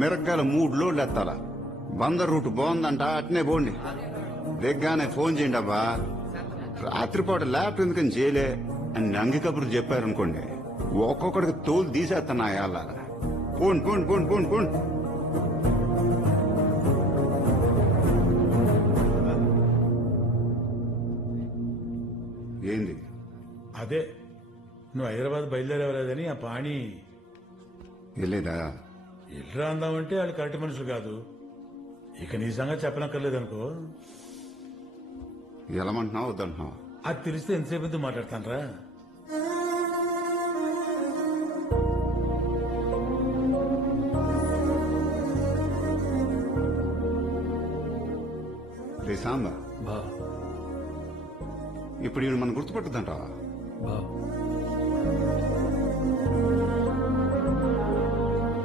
మిరగ్గాల 3 లోడ్లు ఎత్తాలా. బందర్ రూట్ బాగుందంట, అట్నే పోండి. దిగ్గానే ఫోన్ చేయండి అబ్బా. రాత్రిపూట ల్యాప్ ఎందుకని చేయలే అని నంగి కబుర్లు చెప్పారనుకోండి, ఒక్కొక్కడికి తోలు తీసేస్తున్నా అలా. పోండి పోండి పోండి పోండి పోండి. ఏంది? అదే నువ్వు హైదరాబాద్ బయలుదేరవలేదని ఆ పాణి వెళ్ళేదా? ఎల్లురా అందామంటే వాళ్ళు కరెక్ట్ మనుషులు కాదు. ఇక నీ సంగతి చెప్పనక్కర్లేదనుకో. వెళ్ళమంటున్నావు వద్దంటున్నావు? అది తెలిస్తే ఎంతసేపు ఎందుకు మాట్లాడతానరా? రే సాంబా, బా ఇప్పుడు ఈయన మనం గుర్తుపట్టుదంటావా? బా